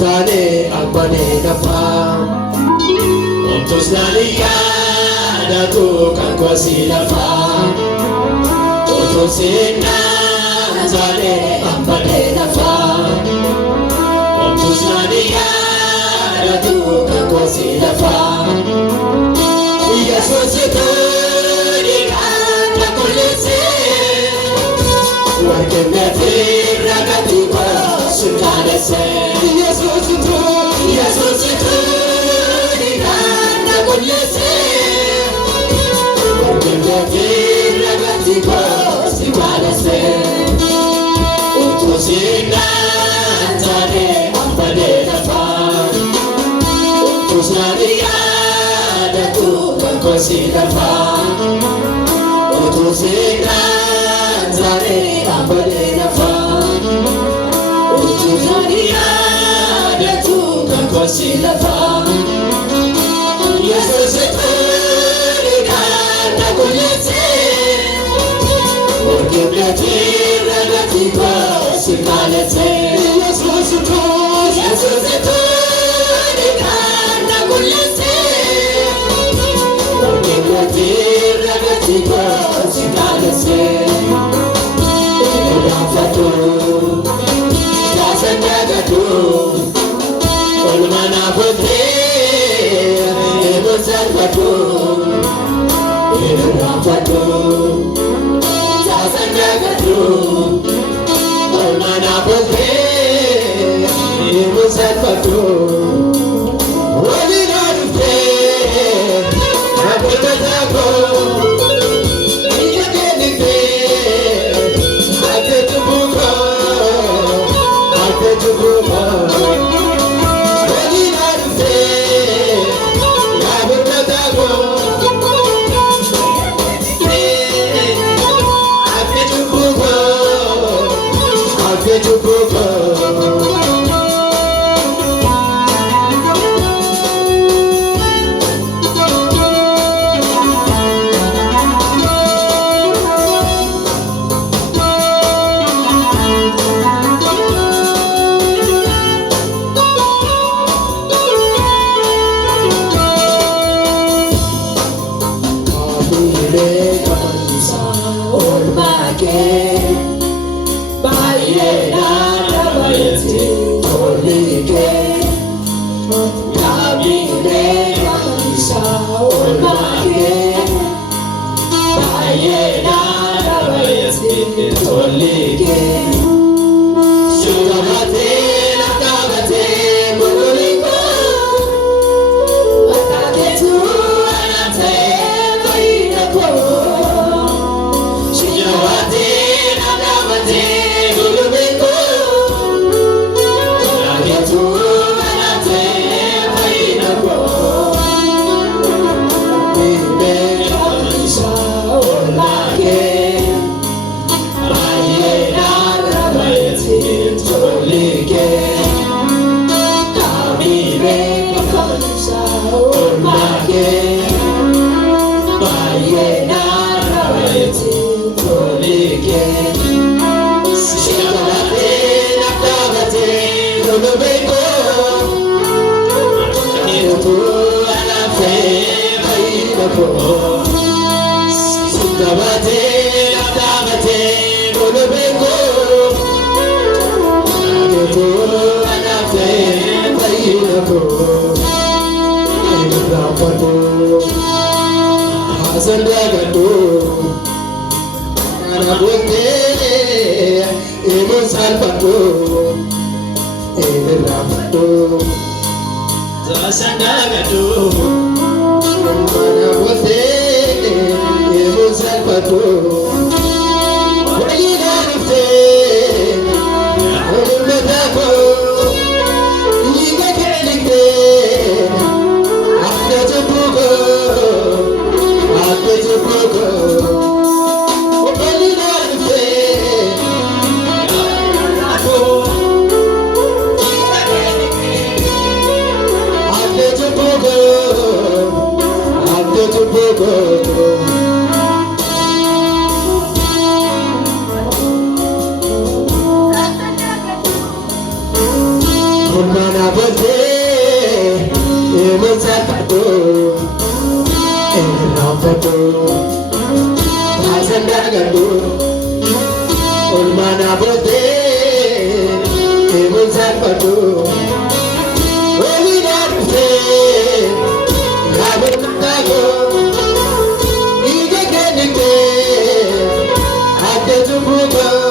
taane abbanee lafaa omtus naaniyaa datu kan koosii lafaa otus taane abbanee lafaa omtus naaniyaa datu kan koosii lafaa Yesuusitu dhiigaan na qulleessee warqeemmeefi ragati koosu kaalessee Yesuusitu dhiigaan na qulleessee warqeemmeefi ragati koosu kaalessee utuu siinaan taane abbanee lafaa utuu naaniyaa koosii lafaa utuu siinaan taane abbanee lafaa utuu naaniyaa datu kan koosii lafaa Yesuusitu dhiigaan na qulleessee warqeemmeefi ragati koosu kaalessee Yesuusitu dhiigaan na qulleessee ragati koosu kaalessee raanfatu taasan dagatu olma naafottee eeguun salphatu raanfatu taasan dagatu olma naafottee eeguun salphatu waliin dhufee rakkoo taakoo. Mana bote emusakado enafado azandagado mana bote emusakado olidarte labutago igegenite atetubugo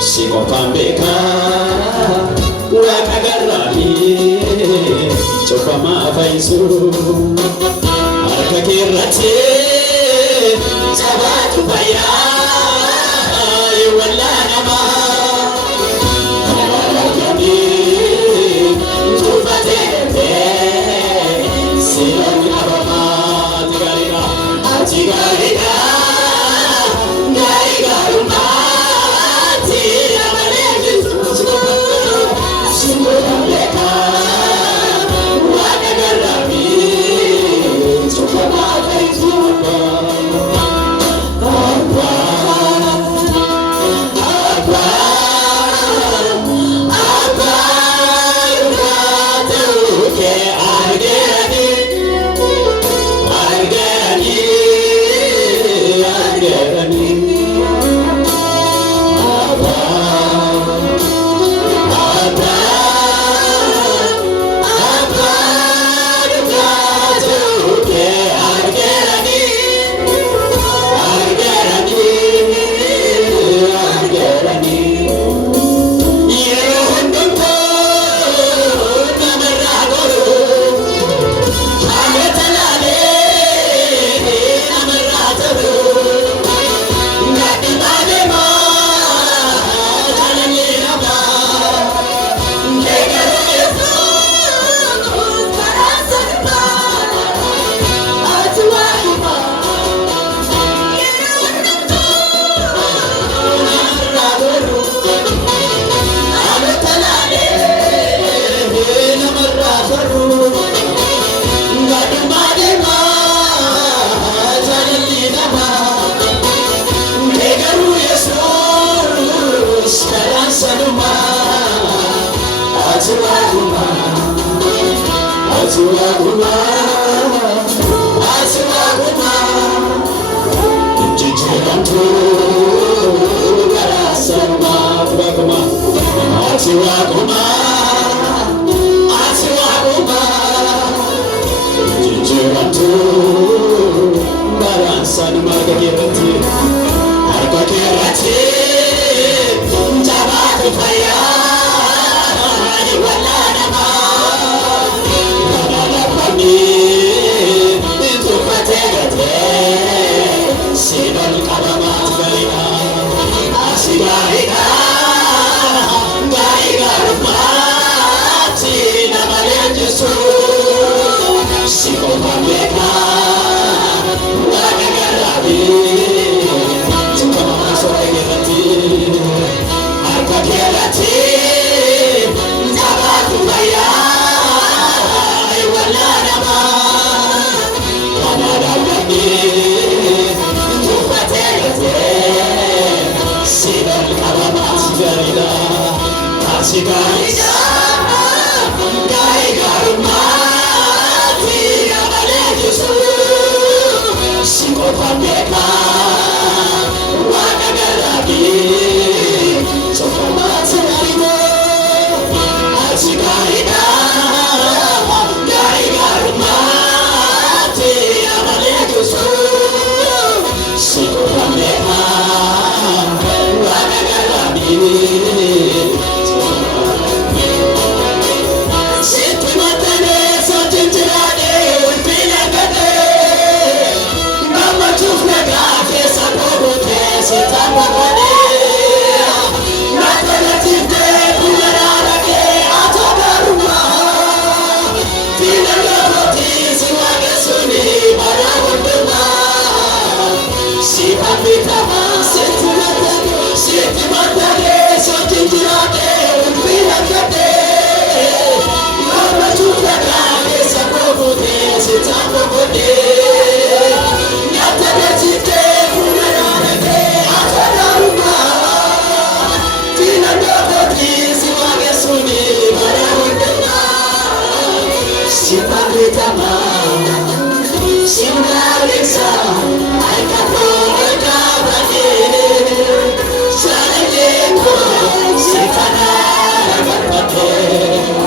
Sikopambeka wakagarani chokama faisu arkakirate sabatu baya wala nama alakami tufate silami abama tigarina garigaruma Wow. asiwaguma jijjiiramtu karaa salphaa turakuma asiwaguma jijjiiramtu karaa salphaa harka keerratti jabaatu fayyaa walaa namaa tuffatee gatee siidol qabamaatu fayyida asi gaarii gaarummaatti nama leenjisu si qofaan beekaa waaqa garaabii tukamaa soora keerratti harka keerratti jabaatu fayyaa walaa namaa tuffatee gatee siidol qabamaatu fayyida asi gaarii gaarummaatti nama leenjisu si qofaan beekaa waaqa garaabii tukamaa asi gaarii gaarummaatti nama leenjisu si qofaan beekaa waaqa garaabii sitti maxxanee sochiin jiraadhee ulfina gadhee gammachuuf nagaa keessa boqotee si taphadhee naatolatiiftee fuuldura dhaqee atoo gaarummaa fiina gaafootii si waaqessuuni bara hundumaa si hambitamaa sitti maxxanee sochiin jiraadhee ulfina gadhee Thank you.